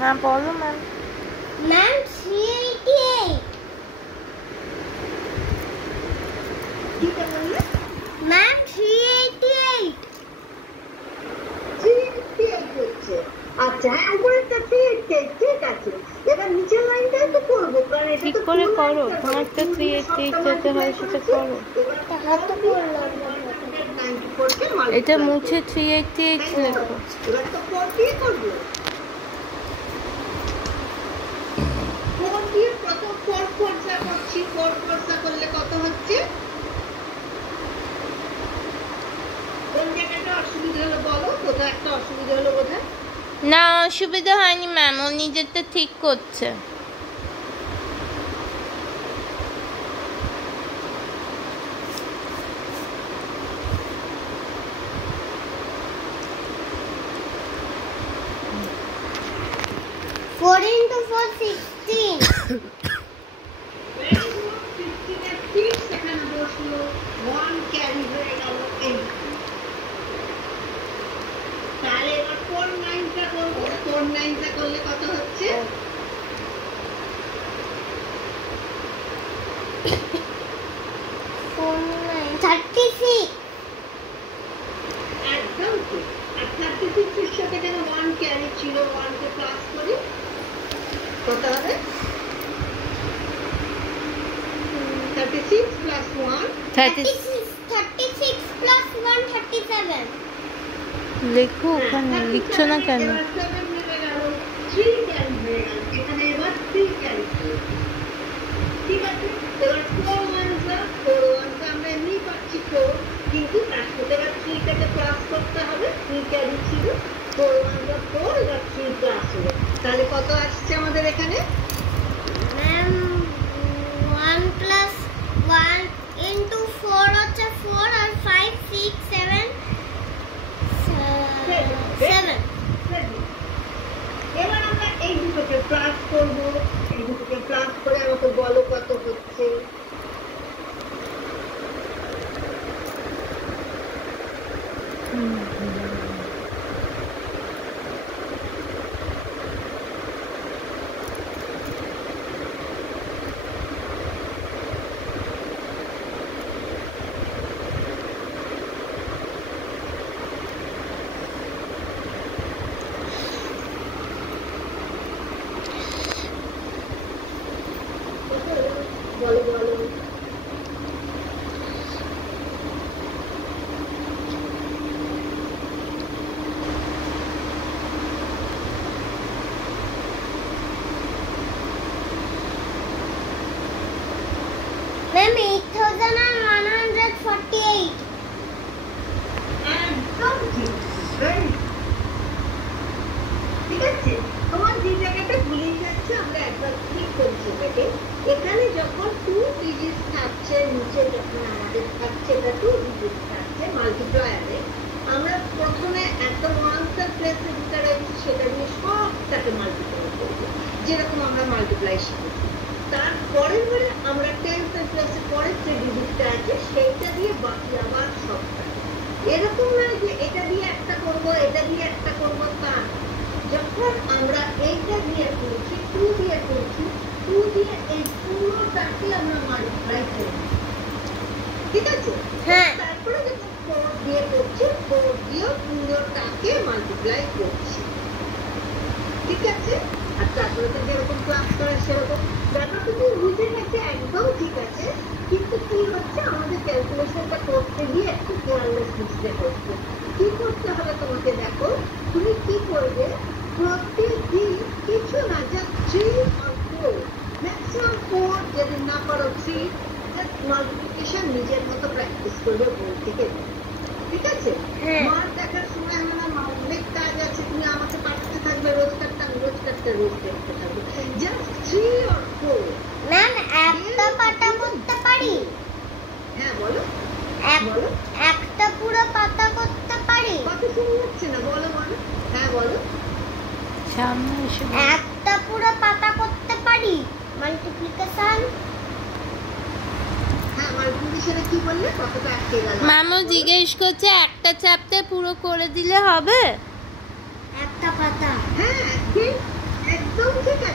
हाँ बोलो ma'am. Ma'am 388। Ma'am 388। আচ্ছা হ্যাঁ উপরেরটা 388 ঠিক আছে। এবার নিচের লাইনটাই তো করব কারণ এটা ঠিক তো করে করো, তোমার তো 388 যেতে হয় সেটা করো। এটা মুছে 388 লেখো। এবার তো 4 দিয়ে করব। 4 দিয়ে কত 4 ফোরসা করছি 4 ফোরসা করলে কত হচ্ছে? কোন জায়গাটা অসুবিধা হলো বলো? কোথাও একটা অসুবিধা হলো বোধহয়। না অসুবিধা হয়নি ম্যাম, ও নিজেরটা ঠিক করছে। Four into 4 16। সেখানে বসলো 1 ক্যারি হয়ে গেল 8। তাহলে এবার 4 9টা করব। 4 9টা করলে কত হচ্ছে? 4 9 36। একদম ঠিক। আর 36 এর সাথে কেন 1 ক্যারি ছিল 1 কে প্লাস করি কত হবে? 36 plus 1 36 plus 1 37। লেখো ওখানে, লিখছো না কেন? এবার 7 মিলে গেল 3 ক্যারি হয়ে গেল। এখানে এবার 3 ক্যারি ঠিক আছে। এবার 4 1 আমরা এমনি পাচ্ছি 4 কিন্তু তার সাথে এবার 3 টাকে প্লাস করতে হবে। 3 ক্যারি ছিল 4 1 4 এবার 3 প্লাস হলো। তাহলে কত আসছে আমাদের এখানে? ম্যাম 1 plus 1 into 4 হচ্ছে 4 আর 5 6 7 7। এবার আমরা এই দুটোকে প্লাস করব। এই দুটোকে প্লাস করে আমাকে বলো কত হচ্ছে? বলো বলো। ম্যাম 8148। একদম ঠিক। ঠিক আছে। তোমার যে জায়গাটা ভুলে যাচ্ছে আমরা একবার ঠিক করছি এটাকে। এখানে যখন 2 ডিজিটস থাকছে নিচে যখন আমাদের থাকছে এটা 2 ডিজিটস থাকছে মাল্টিপ্লায়ারে আমরা প্রথমে একদম ওয়ান্সের প্লেসে যেটা রয়েছে সেটা দিয়ে সবটাকে মাল্টিপ্লাই করবো যেরকম আমরা মাল্টিপ্লাই শিখেছি। তারপরের বারে আমরা 10th প্লেসে পরের যে ডিজিটটা আছে সেইটা দিয়ে বাকি আবার সবটা। এরকম নয় যে এটা দিয়ে একটা করবো এটা দিয়ে একটা করবো তা। যখন আমরা এইটা দিয়ে করছি 2 দিয়ে করছি 2 দিয়ে এই পুরোটাকে আমরা মাল্টিপ্লাই করব। ঠিক আছে? হ্যাঁ। তারপরে যখন 4 দিয়ে করছি 4 দিয়ে পুরোটাকে মাল্টিপ্লাই করছি। ঠিক আছে? আর তারপরে তো যেরকম ক্লাস করে সেরকম ব্যাপারটা তো বুঝে গেছে একদম ঠিক আছে। কিন্তু কি হচ্ছে আমাদের ক্যালকুলেশনটা করতে গিয়ে একটু কেয়ারলেস মিস্টেক হচ্ছে। কি করতে হবে তোমাকে দেখো তুমি কি করবে প্রতিদিন কিছু না জাস্ট 3 or 4 ম্যাক্সিমাম 4 যদি না পারো 3 জাস্ট মাল্টিপ্লিকেশন নিজের মতো প্র্যাকটিস করবে বই থেকে। ঠিক আছে? মার দেখার সময় আমার অনেক কাজ আছে তুমি আমাকে পাঠাতে থাকবে রোজ কাটতে রোজ দেখতে থাকবে জাস্ট 3 or 4। ম্যাম একটা পাতা করতে পারি? হ্যাঁ বলো। একটা পুরো পাতা করতে পারি? কত শুরু হচ্ছে না বলো বলো। হ্যাঁ বলো। সামনে এসে একটা পুরো পাতা করতে পারি মাল্টিপ্লিকেশন? হ্যাঁ মাল্টিপ্লিকেশনে কি বললে কতটা আটকে গেল? ম্যামও জিজ্ঞেস করছে একটা চ্যাপ্টার পুরো করে দিলে হবে।